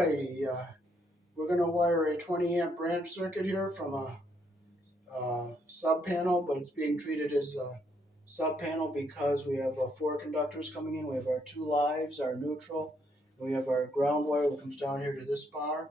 Alrighty, we're going to wire a 20 amp branch circuit here from a sub panel, but it's being treated as a sub panel because we have 4 conductors coming in. We have our 2 lives, our neutral, and we have our ground wire that comes down here to this bar.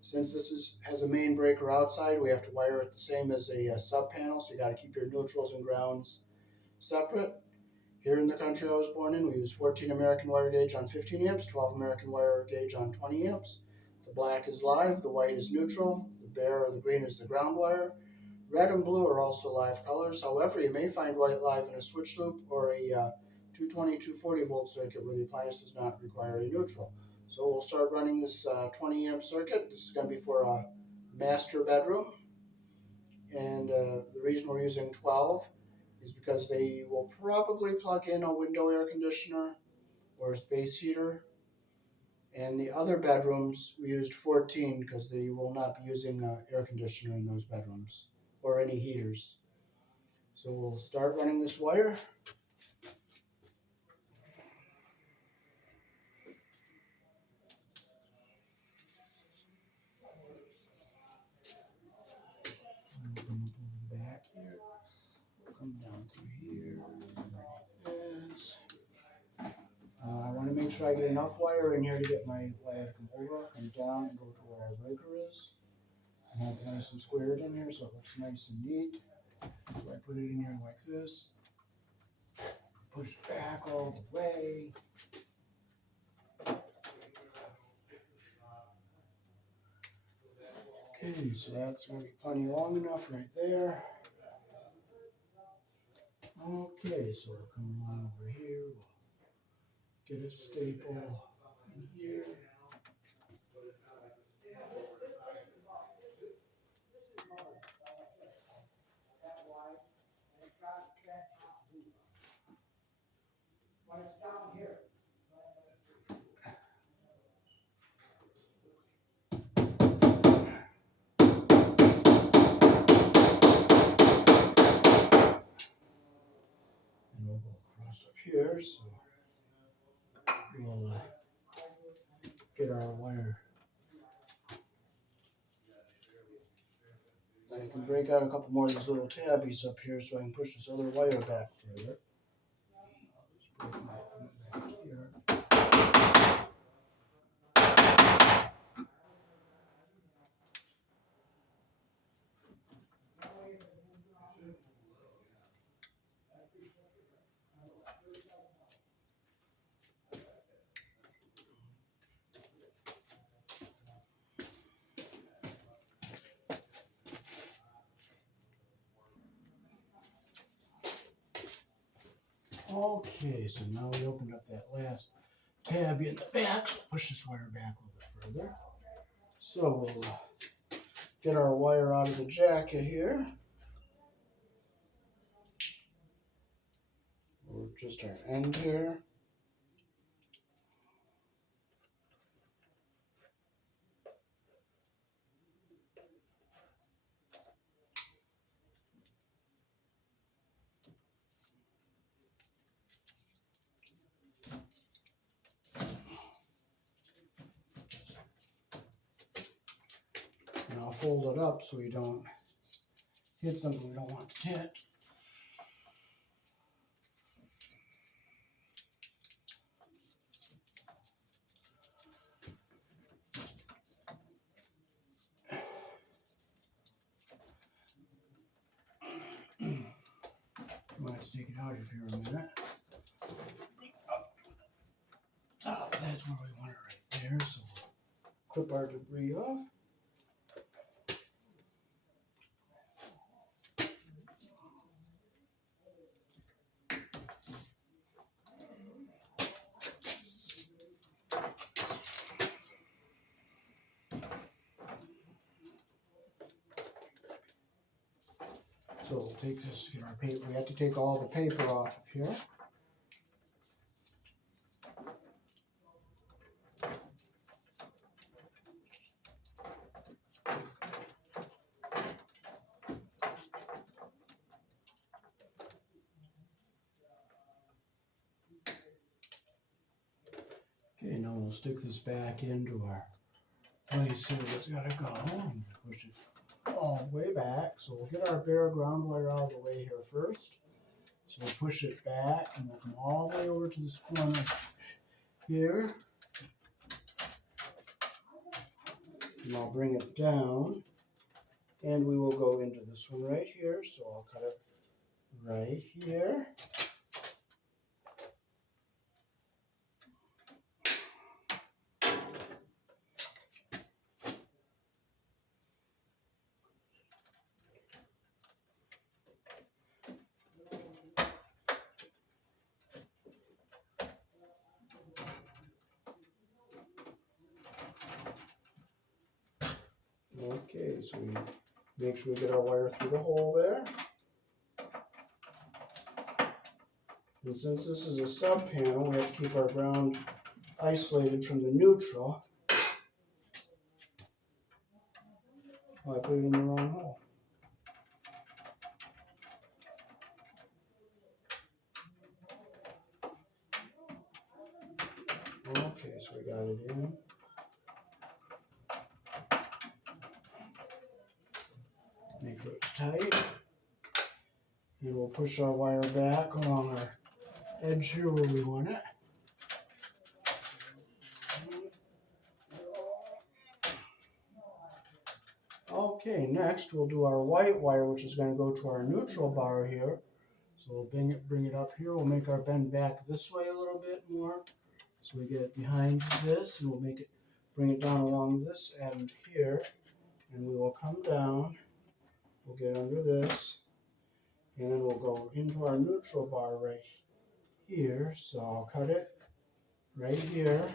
Since this has a main breaker outside, we have to wire it the same as a sub panel, so you got to keep your neutrals and grounds separate. Here in the country I was born in, we use 14 American wire gauge on 15 amps, 12 American wire gauge on 20 amps. The black is live, the white is neutral, the bare or the green is the ground wire. Red and blue are also live colors. However, you may find white live in a switch loop or a 220, 240 volt circuit where the appliance does not require a neutral. So we'll start running this 20 amp circuit. This is going to be for a master bedroom. And the reason we're using 12 is because they will probably plug in a window air conditioner or a space heater. And the other bedrooms, we used 14 because they will not be using air conditioner in those bedrooms or any heaters. So we'll start running this wire. Back here, come down through here, like this. I want to make sure I get enough wire in here to get my wire to come over, come down, and go to where our breaker is. I have it nice and squared in here so it looks nice and neat. So I put it in here like this. Push it back all the way. Okay, so that's going to be plenty long enough right there. Okay, so we'll come along over here. We'll get a staple in here. And we'll go across up here, so we'll get our wire. I can break out a couple more of these little tabbies up here so I can push this other wire back further. I'll just break my back here. Okay, so now we opened up that last tab in the back, so push this wire back a little bit further. So we'll get our wire out of the jacket here. Or just our end here. And I'll fold it up so we don't hit something we don't want to hit. Might have to take it out of here a minute. Oh, that's where we want it right there. So we'll clip our debris off. So we'll take this, get our paper. We have to take all the paper off of here. Okay, now we'll stick this back into our place here that's gotta go and push it all the way back. So we'll get our bare ground wire out of the way here first. So we'll push it back and we'll come all the way over to this corner here. And I'll bring it down and we will go into this one right here. So I'll cut it right here. Okay, so we make sure we get our wire through the hole there. And since this is a sub panel, we have to keep our ground isolated from the neutral. Oh, I put it in the wrong hole. Okay, so we got it in. Make sure it's tight. And we'll push our wire back along our edge here where we want it. Okay, next we'll do our white wire, which is going to go to our neutral bar here. So we'll bring it up here. We'll make our bend back this way a little bit more. So we get it behind this, and we'll bring it down along this end here. And we will come down. We'll get under this. And then we'll go into our neutral bar right here. So I'll cut it right here.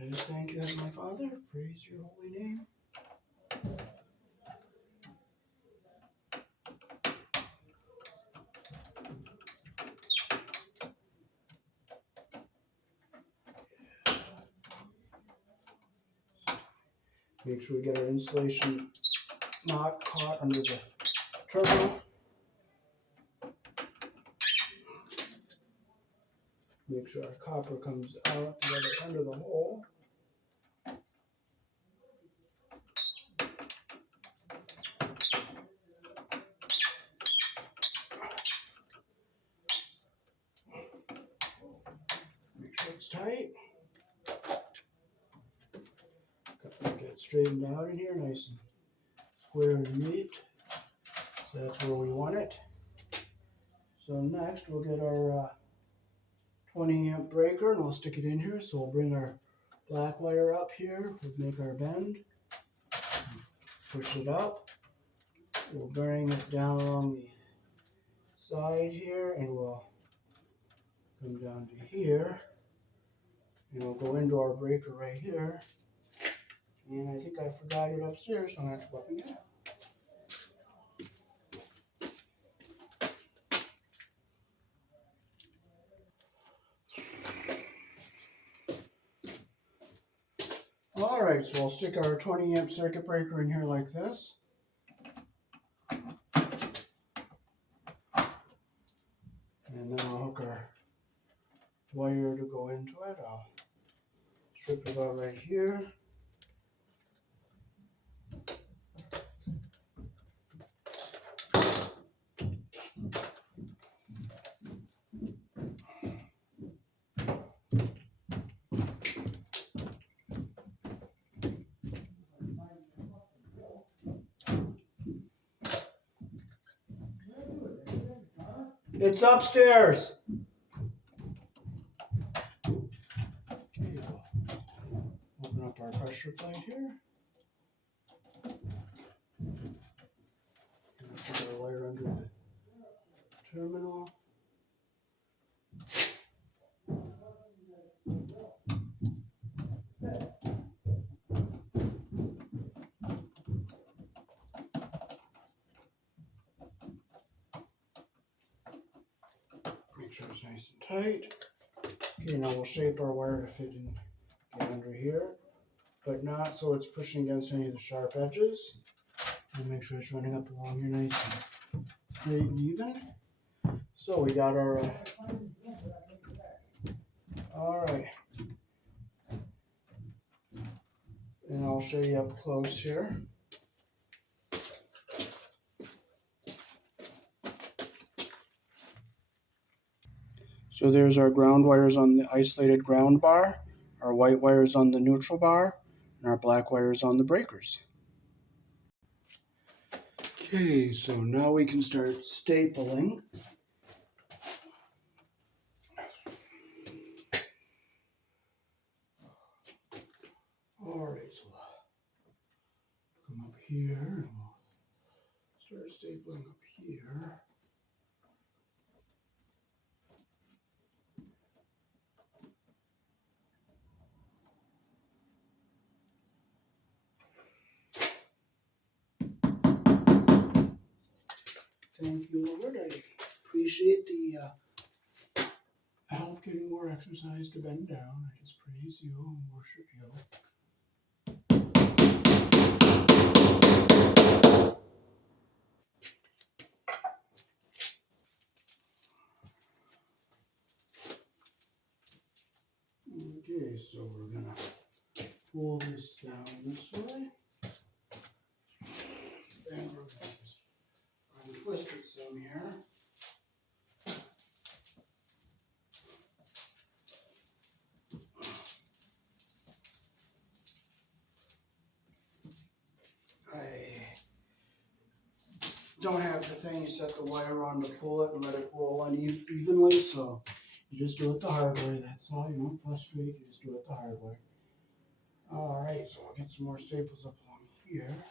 I just thank you as my Father, praise your holy name. Make sure we get our insulation not caught under the terminal. Make sure our copper comes out the other end of the hole. Make sure it's tight. Get it straightened out in here, nice and square and neat. So that's where we want it. So next we'll get our 20 amp breaker and we'll stick it in here. So we'll bring our black wire up here. We'll make our bend. Push it up. We'll bring it down along the side here and we'll come down to here. And we'll go into our breaker right here. And I think I forgot it upstairs, so I'm going to have to go up and get it. Alright, so I'll stick our 20 amp circuit breaker in here like this. And then I'll hook our wire to go into it. I'll strip it out right here. It's upstairs. Okay, we'll open up our pressure plate here. wire under the terminal. Make sure it's nice and tight. Okay, now we'll shape our wire to fit in, get under here, but not so it's pushing against any of the sharp edges. And make sure it's running up along here nice and straight and even. So we got our, all right. And I'll show you up close here. So there's our ground wires on the isolated ground bar, our white wires on the neutral bar, and our black wires on the breakers. Okay, so now we can start stapling. Alright, so come up here and we'll start stapling up here. Thank you, Lord. I appreciate the help getting more exercise to bend down. I just praise you and worship you. Okay, so we're gonna pull this down this way. And we're gonna just untwist it some here. I don't have the thing you set the wire on to pull it and let it roll unevenly, so you just do it the hard way. That's all. You don't frustrate, you just do it the hard way. Alright, so I'll get some more staples up along here.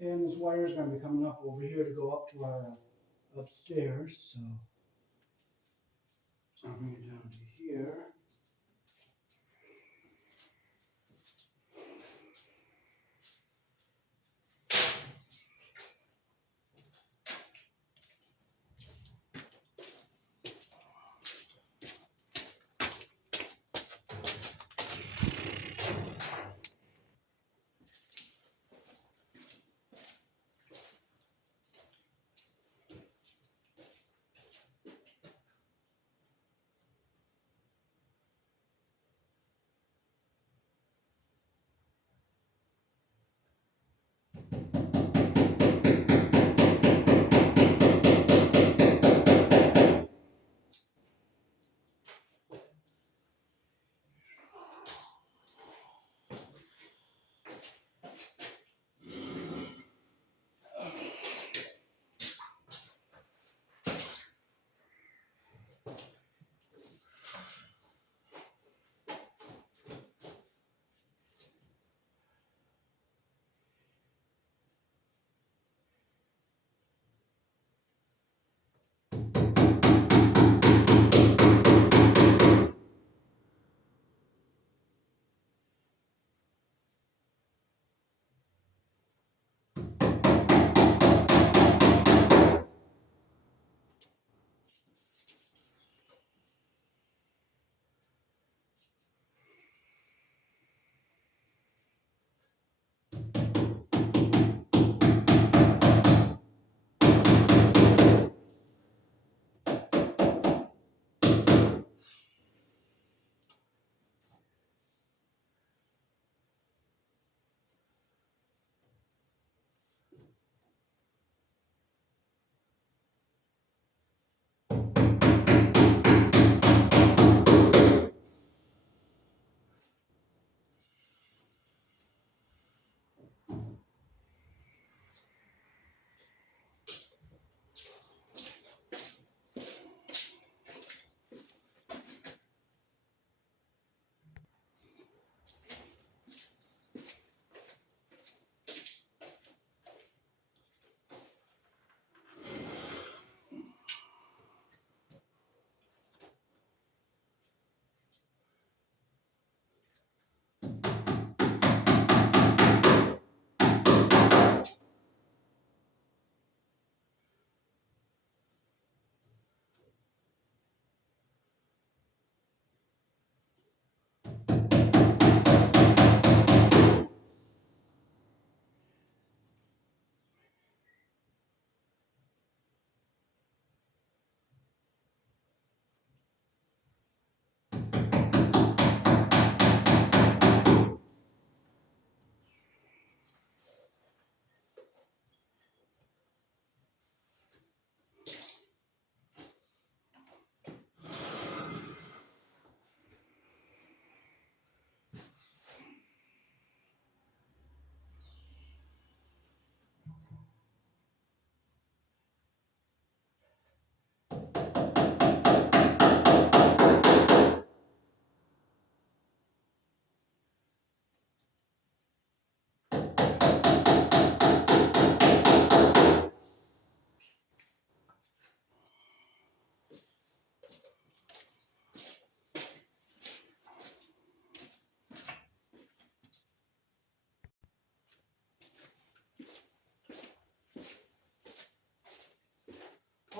And this wire is going to be coming up over here to go up to our upstairs. So I'll bring it down to here.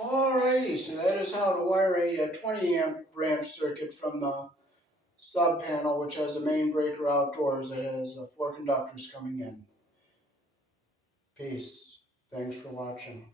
Alrighty, so that is how to wire a 20 amp branch circuit from the sub panel, which has a main breaker outdoors that has four conductors coming in. Peace. Thanks for watching.